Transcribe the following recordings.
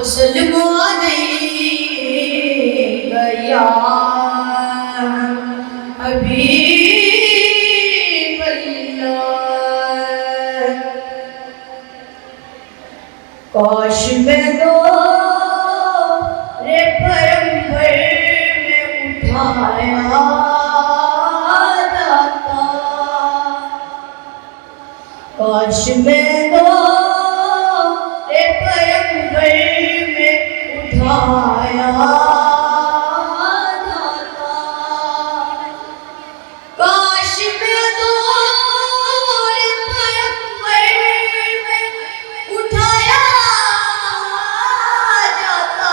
मुसलमान गया हबीब अल्लाह। काश मैं दो रे पैगंबर में उठाया जाता, काश मैं दो रे पैगंबर में उठाया जाता, काश मैं दो रे पैगंबर में उठाया जाता।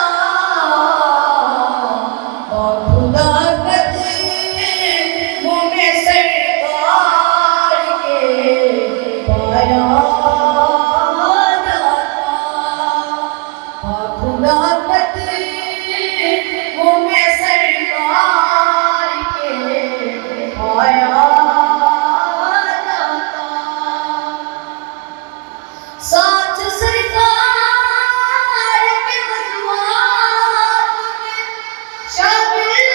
खुदा कदमों में सरकार के पाया जाता, खुदा कदमों में सरकार के पाया जाता। साथ सरकार के मज़वात में शामिल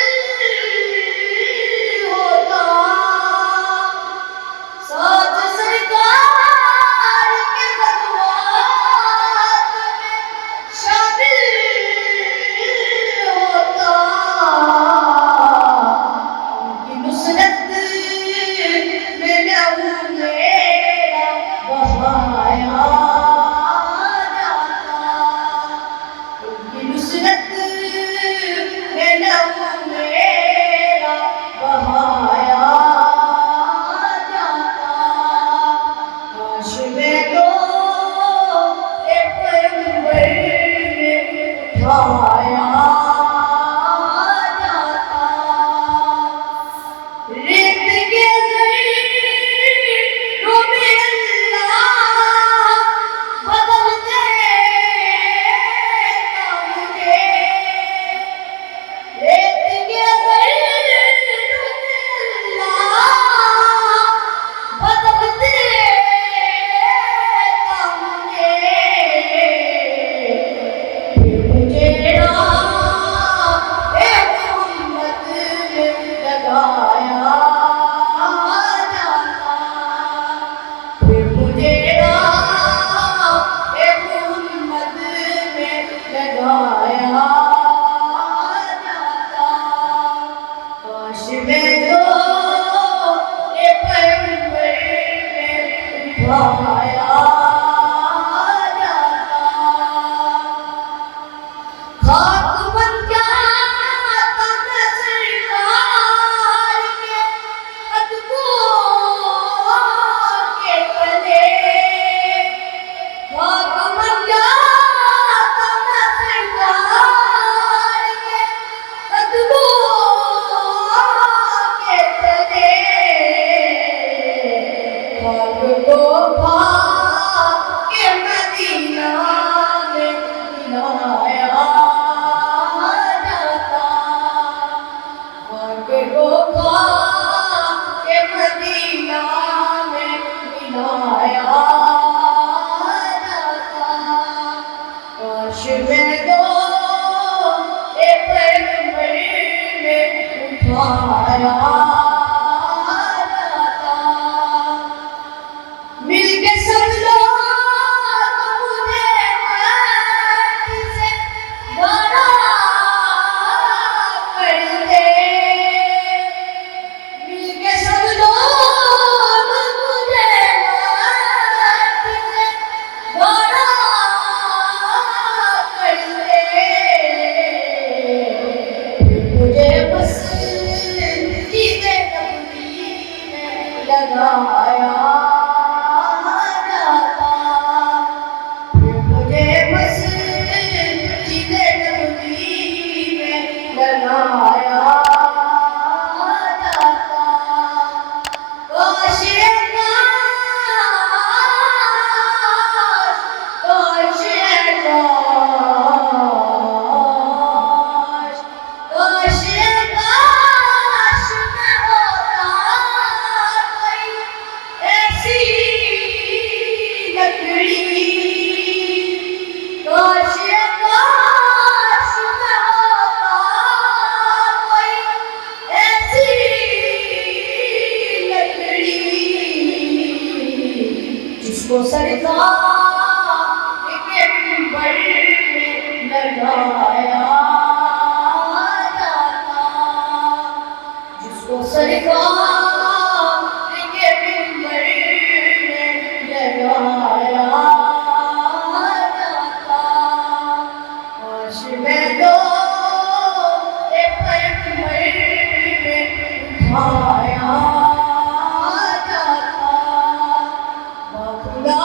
होता, साथ सरकार के मज़वात में शामिल होता। उनकी नुसरत में लहू मेरा बहाया जाता, उनकी नुसरत में लहू मेरा बहाया जाता। काश मैं दो रे पैगंबर में उठाया जाता। रेत के ज़र्रों में अल्लाह बदल देता मुझे, रेत के ज़र्रों में अल्लाह बदल देता मुझे। फिर मुझे राह मोहम्मद में लगाया जाता, फिर मुझे राह मोहम्मद में लगाया जाता। काश मैं दो रे पैगंबर में उठाया जाता। खाक बन जाता मैं सरकार के कदमों के तले, खाक बन जाता मैं सरकार के कदमों के तले। खाक को खा के मदीना में मिलाया जाता, खाक को खा के मदीना में मिलाया जाता। काश मैं दो रे पैगंबर में उठाया जाता। मिलके सब लोग मुझे माटी से बड़ा कर दे, मिलके सब लोग मुझे माटी से बड़ा कर दे। फिर मुझे मस्जिद नबवी में लगाया जाता, फिर मुझे मस्जिद नबवी में लगाया जाता। काश काश काश काश मैं होता कोई ऐसी लकड़ी, काश जिसको सरकार के मिंबर में लगाया जाता, जिसको सरकार के मिंबर में लगाया जाता, काश मैं तो पैगंबर में उठाया जाता, खुदा